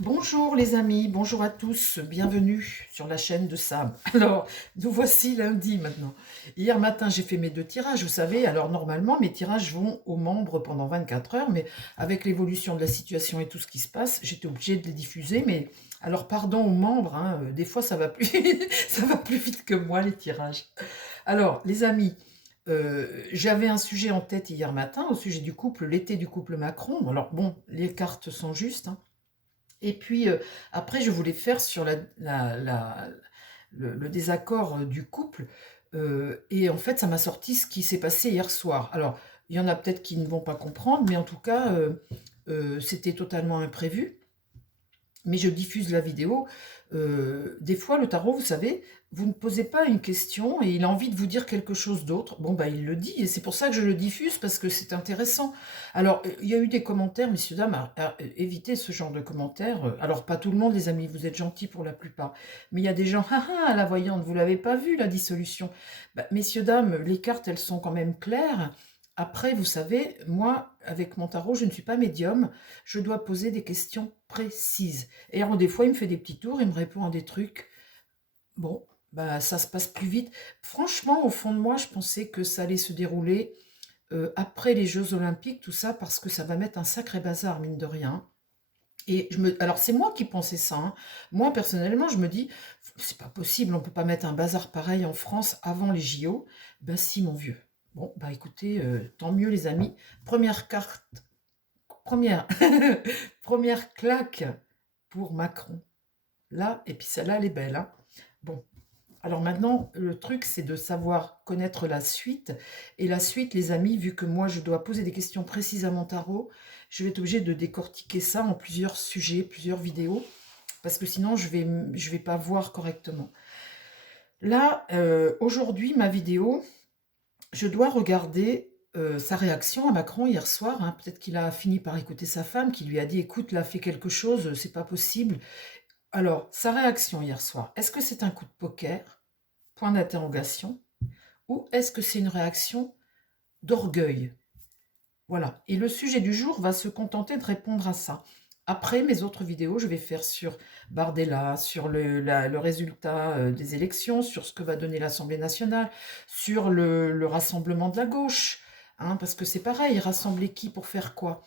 Bonjour les amis, bonjour à tous, bienvenue sur la chaîne de Sam. Alors, nous voici lundi maintenant. Hier matin, j'ai fait mes 2 tirages, vous savez. Alors normalement, mes tirages vont aux membres pendant 24 heures, mais avec l'évolution de la situation et tout ce qui se passe, j'étais obligée de les diffuser. Mais alors, pardon aux membres, hein, des fois ça va plus, ça va plus vite que moi les tirages. Alors, les amis, j'avais un sujet en tête hier matin au sujet du couple, l'été du couple Macron. Alors bon, les cartes sont justes, hein. Et puis après, je voulais faire sur le désaccord du couple. Et en fait, ça m'a sorti ce qui s'est passé hier soir. Alors, il y en a peut-être qui ne vont pas comprendre, mais en tout cas, c'était totalement imprévu, mais je diffuse la vidéo. Des fois, le tarot, vous savez, vous ne posez pas une question et il a envie de vous dire quelque chose d'autre. Bon, bah, il le dit et c'est pour ça que je le diffuse parce que c'est intéressant. Alors, il y a eu des commentaires, messieurs, dames, évitez ce genre de commentaires. Alors, pas tout le monde, les amis, vous êtes gentils pour la plupart. Mais il y a des gens, ah ah, la voyante, vous l'avez pas vu, la dissolution. Bah, messieurs, dames, les cartes, elles sont quand même claires. Après, vous savez, moi, avec mon tarot, je ne suis pas médium. Je dois poser des questions précises. Et alors, des fois, il me fait des petits tours, il me répond à des trucs. Bon, bah, ça se passe plus vite. Franchement, au fond de moi, je pensais que ça allait se dérouler après les Jeux Olympiques, tout ça, parce que ça va mettre un sacré bazar, mine de rien. Et alors, c'est moi qui pensais ça, hein. Moi, personnellement, je me dis, c'est pas possible, on peut pas mettre un bazar pareil en France avant les JO. Ben si, mon vieux. Bon, bah écoutez, tant mieux, les amis. Première carte, première, première claque pour Macron. Là, et puis celle-là, elle est belle, hein. Bon, alors maintenant, le truc, c'est de savoir connaître la suite. Et la suite, les amis, vu que moi, je dois poser des questions précises à mon tarot, je vais être obligée de décortiquer ça en plusieurs sujets, plusieurs vidéos, parce que sinon, je vais pas voir correctement. Là, aujourd'hui, ma vidéo, je dois regarder sa réaction à Macron hier soir, hein. Peut-être qu'il a fini par écouter sa femme, qui lui a dit, écoute, là, fais quelque chose, c'est pas possible. Alors, sa réaction hier soir, est-ce que c'est un coup de poker? Point d'interrogation. Ou est-ce que c'est une réaction d'orgueil? Voilà. Et le sujet du jour va se contenter de répondre à ça. Après, mes autres vidéos, je vais faire sur Bardella, sur le résultat des élections, sur ce que va donner l'Assemblée nationale, sur le rassemblement de la gauche. Hein, parce que c'est pareil, rassembler qui pour faire quoi?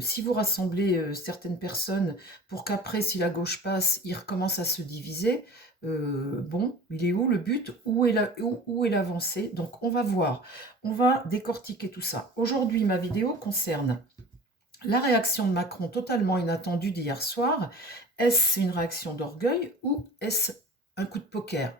Si vous rassemblez certaines personnes pour qu'après, si la gauche passe, ils recommencent à se diviser, bon, il est où le but? Où est l'avancée? Donc, on va voir. On va décortiquer tout ça. Aujourd'hui, ma vidéo concerne la réaction de Macron totalement inattendue d'hier soir. Est-ce une réaction d'orgueil ou est-ce un coup de poker?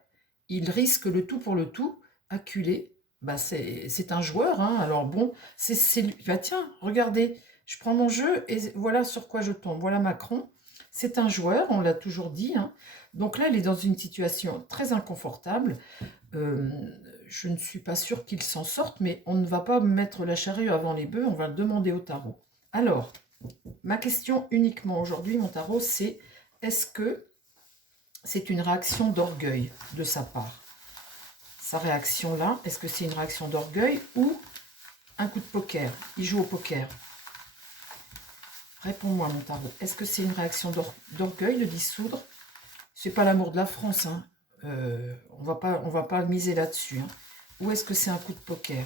Il risque le tout pour le tout, acculé. Bah c'est un joueur, hein. Alors bon, c'est lui. Bah tiens, regardez, je prends mon jeu et voilà sur quoi je tombe. Voilà Macron. C'est un joueur, on l'a toujours dit, hein. Donc là, il est dans une situation très inconfortable. Euh, je ne suis pas sûre qu'il s'en sorte, mais on ne va pas mettre la charrue avant les bœufs, on va le demander au tarot. Alors, ma question uniquement aujourd'hui, mon tarot, c'est est-ce que c'est une réaction d'orgueil de sa part? Sa réaction là, est-ce que c'est une réaction d'orgueil ou un coup de poker? Il joue au poker. Réponds-moi, mon tarot. Est-ce que c'est une réaction d'orgueil de dissoudre? C'est pas l'amour de la France, hein. On va pas miser là-dessus, hein. Ou est-ce que c'est un coup de poker?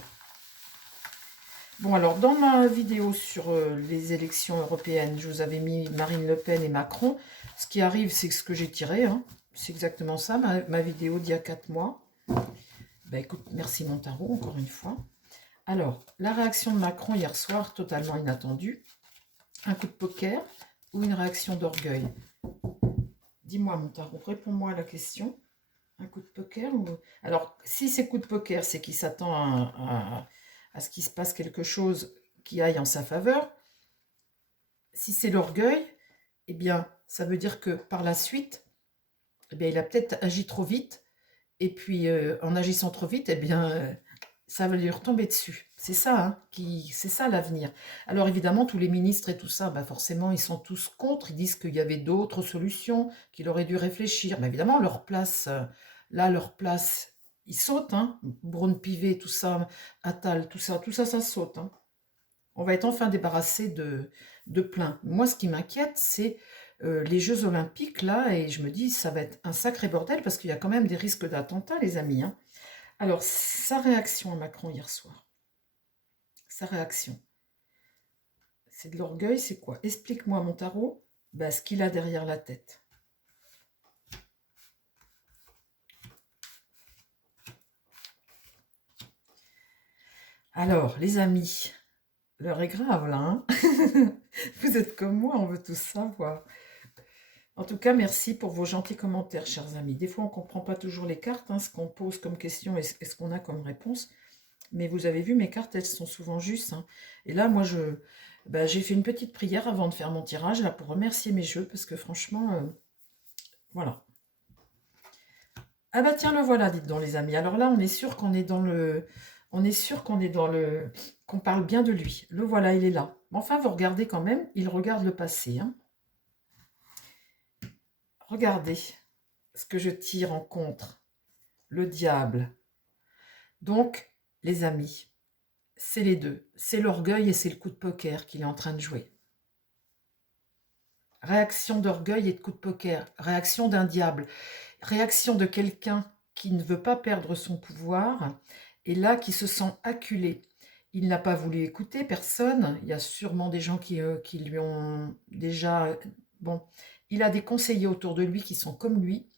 Bon, alors, dans ma vidéo sur les élections européennes, je vous avais mis Marine Le Pen et Macron. Ce qui arrive, c'est ce que j'ai tiré, hein. C'est exactement ça, ma vidéo d'il y a 4 mois. Ben, écoute, merci mon tarot, encore une fois. Alors, la réaction de Macron hier soir, totalement inattendue. Un coup de poker ou une réaction d'orgueil? Dis-moi, mon tarot, réponds-moi à la question. Un coup de poker ou... Alors, si c'est coup de poker, c'est qu'il s'attend à ce qu'il se passe quelque chose qui aille en sa faveur. Si c'est l'orgueil, eh bien, ça veut dire que par la suite, eh bien, il a peut-être agi trop vite. Et puis, en agissant trop vite, eh bien, ça va lui retomber dessus. C'est ça, hein, c'est ça l'avenir. Alors évidemment, tous les ministres et tout ça, bah forcément, ils sont tous contre. Ils disent qu'il y avait d'autres solutions, qu'il aurait dû réfléchir. Mais évidemment, leur place, là, leur place, ils sautent. Hein. Braun-Pivet, tout ça, Attal, tout ça, ça saute. Hein. On va être enfin débarrassé de plein. Moi, ce qui m'inquiète, c'est les Jeux Olympiques, là, et je me dis, ça va être un sacré bordel, parce qu'il y a quand même des risques d'attentat, les amis, hein. Alors, sa réaction à Macron hier soir, sa réaction, c'est de l'orgueil, c'est quoi? Explique-moi, mon tarot, bah, ce qu'il a derrière la tête. Alors, les amis, l'heure est grave, là, hein. Vous êtes comme moi, on veut tout savoir. En tout cas, merci pour vos gentils commentaires, chers amis. Des fois, on ne comprend pas toujours les cartes, hein, ce qu'on pose comme question et ce qu'on a comme réponse. Mais vous avez vu, mes cartes, elles sont souvent justes, hein. Et là, moi, j'ai fait une petite prière avant de faire mon tirage, là, pour remercier mes jeux, parce que franchement, voilà. Ah bah tiens, le voilà, dites donc, les amis. Alors là, on est sûr qu'on est dans le... On est sûr qu'on est dans le... qu'on parle bien de lui. Le voilà, il est là. Mais enfin, vous regardez quand même, il regarde le passé, hein. Regardez ce que je tire en contre. Le diable. Donc, les amis, c'est les deux. C'est l'orgueil et c'est le coup de poker qu'il est en train de jouer. Réaction d'orgueil et de coup de poker. Réaction d'un diable. Réaction de quelqu'un qui ne veut pas perdre son pouvoir et là qui se sent acculé. Il n'a pas voulu écouter personne. Il y a sûrement des gens qui lui ont déjà... Bon, il a des conseillers autour de lui qui sont comme lui,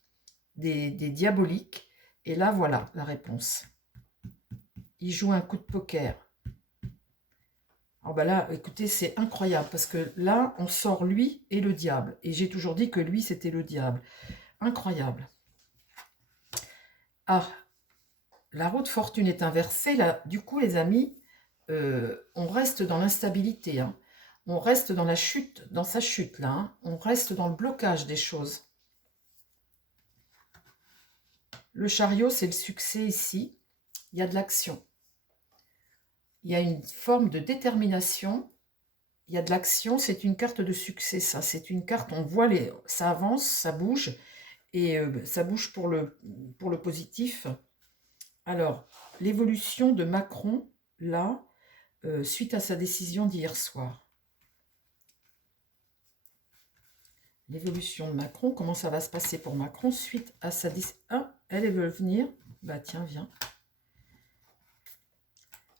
des diaboliques. Et là, voilà la réponse. Il joue un coup de poker. Alors ben là, écoutez, c'est incroyable parce que là, on sort lui et le diable. Et j'ai toujours dit que lui, c'était le diable. Incroyable. Ah, la roue de fortune est inversée. Là, du coup, les amis, on reste dans l'instabilité, hein. On reste dans la chute, dans sa chute, là, hein. On reste dans le blocage des choses. Le chariot, c'est le succès ici. Il y a de l'action. Il y a une forme de détermination. Il y a de l'action. C'est une carte de succès, ça. C'est une carte, on voit, ça avance, ça bouge. Et ça bouge pour le positif. Alors, l'évolution de Macron, là, suite à sa décision d'hier soir. L'évolution de Macron, comment ça va se passer pour Macron suite à sa décision... Ah, elle veut venir. Bah tiens, viens.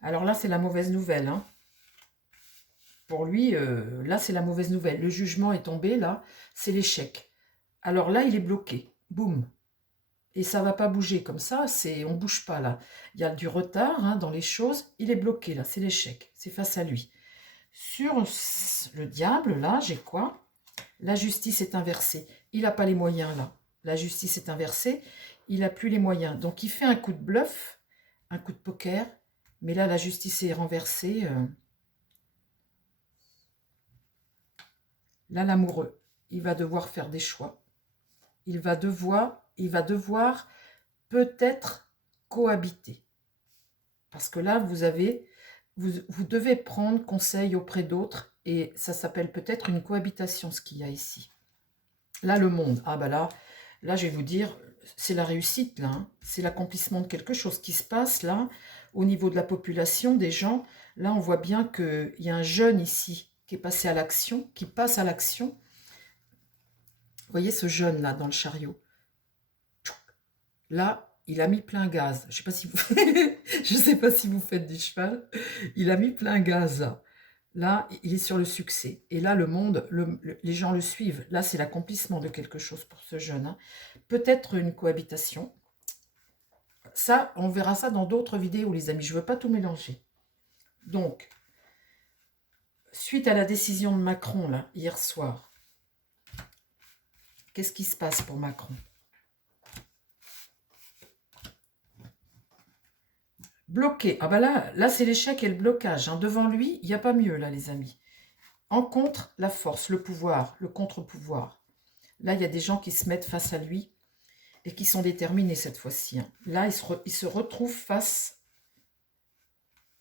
Alors là, c'est la mauvaise nouvelle, hein. Pour lui, là, c'est la mauvaise nouvelle. Le jugement est tombé, là, c'est l'échec. Alors là, il est bloqué. Boum. Et ça ne va pas bouger comme ça, on ne bouge pas là. Il y a du retard, hein, dans les choses, il est bloqué là, c'est l'échec, c'est face à lui. Sur le diable, là, j'ai quoi? La justice est inversée. Il n'a pas les moyens là. La justice est inversée, il n'a plus les moyens. Donc il fait un coup de bluff, un coup de poker, mais là la justice est renversée. Là, l'amoureux, il va devoir faire des choix. Il va devoir peut-être cohabiter. Parce que là, vous devez prendre conseil auprès d'autres et ça s'appelle peut-être une cohabitation, ce qu'il y a ici. Là, le monde. Ah bah là, je vais vous dire, c'est la réussite, là, hein. C'est l'accomplissement de quelque chose qui se passe, là, au niveau de la population, des gens. Là, on voit bien qu'il y a un jeune ici qui est passé à l'action, qui passe à l'action. Vous voyez ce jeune, là, dans le chariot. Là, il a mis plein gaz. Je ne sais pas si vous faites du cheval. Il a mis plein gaz. Là, il est sur le succès. Et là, le monde, les gens le suivent. Là, c'est l'accomplissement de quelque chose pour ce jeune, hein. Peut-être une cohabitation. Ça, on verra ça dans d'autres vidéos, les amis. Je ne veux pas tout mélanger. Donc, suite à la décision de Macron, là, hier soir, qu'est-ce qui se passe pour Macron ? Bloqué. Ah bah là c'est l'échec et le blocage, hein. Devant lui, il n'y a pas mieux, là, les amis. En contre, la force, le pouvoir, le contre-pouvoir. Là, il y a des gens qui se mettent face à lui et qui sont déterminés cette fois-ci, hein. Là, il se retrouve face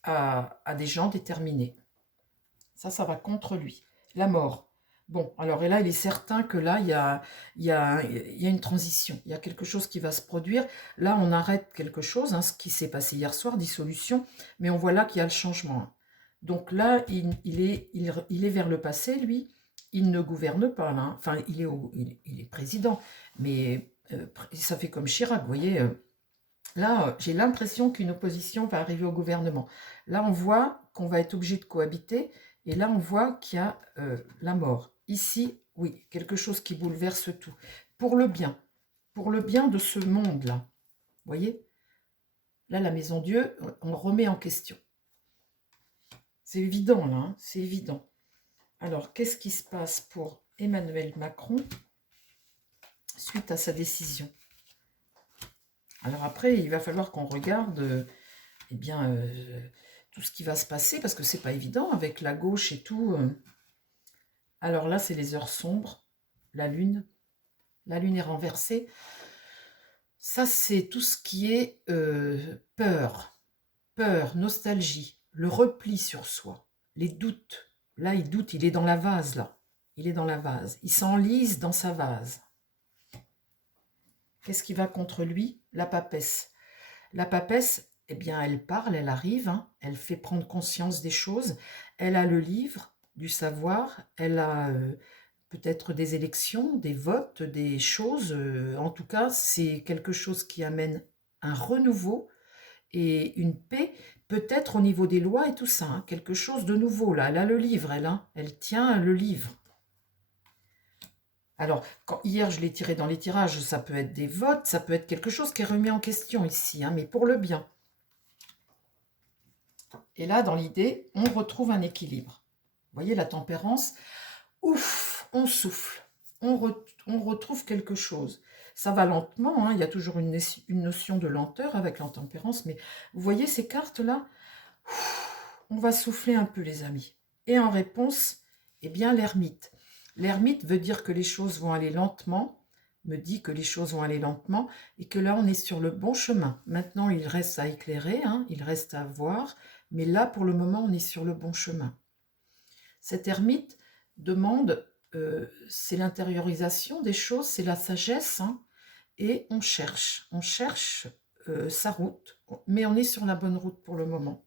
à des gens déterminés. Ça va contre lui. La mort. Bon, alors et là, il est certain que là, il y a une transition. Il y a quelque chose qui va se produire. Là, on arrête quelque chose, hein, ce qui s'est passé hier soir, dissolution. Mais on voit là qu'il y a le changement, hein. Donc là, il est vers le passé, lui. Il ne gouverne pas, là. Enfin, il est président. Mais ça fait comme Chirac, vous voyez. Là, j'ai l'impression qu'une opposition va arriver au gouvernement. Là, on voit qu'on va être obligé de cohabiter. Et là, on voit qu'il y a la mort. Ici, oui, quelque chose qui bouleverse tout. Pour le bien. Pour le bien de ce monde-là. Vous voyez? Là, la maison Dieu, on remet en question. C'est évident, là, hein, c'est évident. Alors, qu'est-ce qui se passe pour Emmanuel Macron suite à sa décision? Alors après, il va falloir qu'on regarde eh bien, tout ce qui va se passer, parce que c'est pas évident avec la gauche et tout. Alors là, c'est les heures sombres, la lune est renversée. Ça, c'est tout ce qui est peur, nostalgie, le repli sur soi, les doutes. Là, il doute, il est dans la vase, là. Il est dans la vase. Il s'enlise dans sa vase. Qu'est-ce qui va contre lui? La papesse. La papesse, eh bien, elle parle, elle arrive, hein, elle fait prendre conscience des choses. Elle a le livre du savoir, elle a peut-être des élections, des votes, des choses. En tout cas, c'est quelque chose qui amène un renouveau et une paix, peut-être au niveau des lois et tout ça, hein, quelque chose de nouveau, là. Elle a le livre, elle, hein, elle tient le livre. Alors, hier, je l'ai tiré dans les tirages, ça peut être des votes, ça peut être quelque chose qui est remis en question ici, hein, mais pour le bien. Et là, dans l'idée, on retrouve un équilibre. Vous voyez, la tempérance, ouf, on souffle, on retrouve quelque chose. Ça va lentement, hein, il y a toujours une notion de lenteur avec la tempérance, mais vous voyez ces cartes-là, on va souffler un peu, les amis. Et en réponse, eh bien, l'ermite. L'ermite veut dire que les choses vont aller lentement, me dit que les choses vont aller lentement, et que là, on est sur le bon chemin. Maintenant, il reste à éclairer, hein, il reste à voir, mais là, pour le moment, on est sur le bon chemin. Cet ermite demande, c'est l'intériorisation des choses, c'est la sagesse, hein, et on cherche sa route, mais on est sur la bonne route pour le moment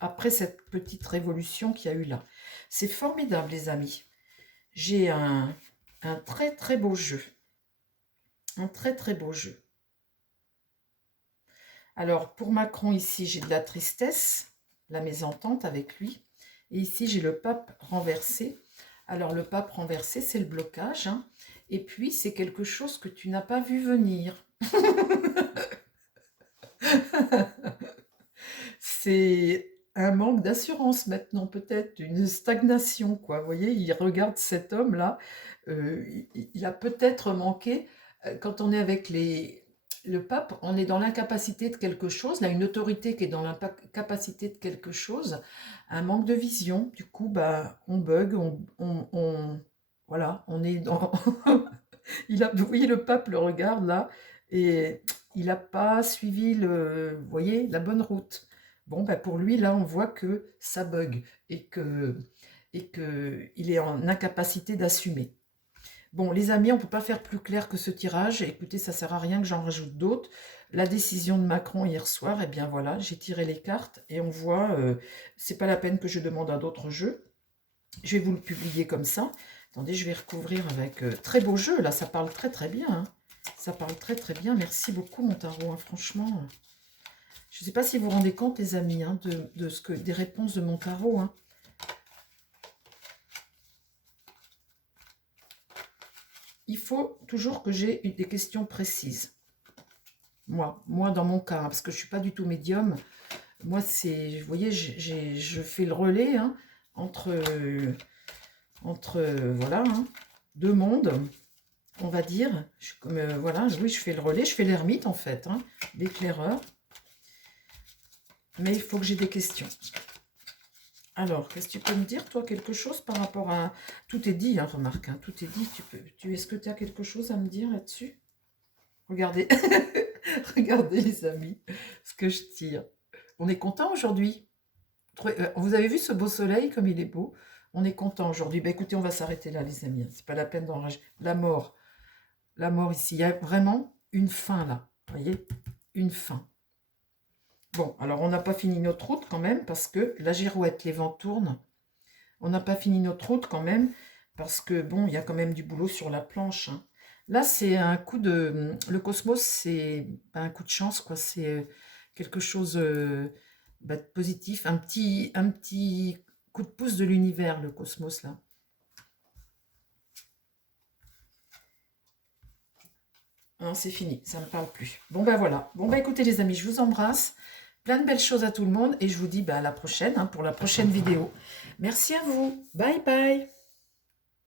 après cette petite révolution qu'il y a eu là. C'est formidable, les amis. J'ai un très très beau jeu. Un très très beau jeu. Alors, pour Macron, ici, j'ai de la tristesse, la mésentente avec lui. Et ici, j'ai le pape renversé. Alors, le pape renversé, c'est le blocage, hein. Et puis, c'est quelque chose que tu n'as pas vu venir. C'est un manque d'assurance maintenant, peut-être, une stagnation, quoi. Vous voyez, il regarde cet homme-là, il a peut-être manqué, quand on est avec le pape, on est dans l'incapacité de quelque chose, là, une autorité qui est dans l'incapacité de quelque chose, un manque de vision, du coup, bah, on bug, voilà, on est dans... vous voyez, le pape le regarde, là, et il n'a pas suivi vous voyez, la bonne route. Bon, ben pour lui, là, on voit que ça bug et que il est en incapacité d'assumer. Bon, les amis, on ne peut pas faire plus clair que ce tirage. Écoutez, ça ne sert à rien que j'en rajoute d'autres. La décision de Macron hier soir, eh bien voilà, j'ai tiré les cartes et on voit, c'est pas la peine que je demande un autre jeu. Je vais vous le publier comme ça. Attendez, je vais recouvrir avec très beau jeu. Là, ça parle très très bien, hein. Ça parle très très bien. Merci beaucoup, mon tarot, hein, franchement. Je ne sais pas si vous vous rendez compte, les amis, hein, des réponses de mon tarot. Hein. Il faut toujours que j'ai des questions précises. Moi, dans mon cas, hein, parce que je ne suis pas du tout médium. Moi, c'est, vous voyez, je fais le relais, hein, entre voilà, hein, deux mondes, on va dire. Voilà, oui, je fais le relais, je fais l'ermite, en fait, hein, l'éclaireur. Mais il faut que j'ai des questions. Alors, qu'est-ce que tu peux me dire, toi, quelque chose par rapport à... Tout est dit, hein, remarque, hein, tout est dit. Est-ce que tu as quelque chose à me dire là-dessus? Regardez, regardez, les amis, ce que je tire. On est content aujourd'hui. Vous avez vu ce beau soleil, comme il est beau? On est content aujourd'hui. Ben, écoutez, on va s'arrêter là, les amis. C'est pas la peine d'enrager. La mort ici. Il y a vraiment une fin, là. Vous voyez? Une fin. Bon, alors on n'a pas fini notre route quand même, parce que la girouette, les vents tournent. On n'a pas fini notre route quand même, parce que bon, il y a quand même du boulot sur la planche, hein. Là, c'est un coup de... Le cosmos, c'est pas un coup de chance, quoi. C'est quelque chose de positif, un petit coup de pouce de l'univers, le cosmos, là. Hein, c'est fini, ça ne me parle plus. Bon, ben voilà. Bon, ben écoutez les amis, je vous embrasse. Plein de belles choses à tout le monde et je vous dis ben, à la prochaine, hein, pour la prochaine vidéo. Merci à vous. Bye bye.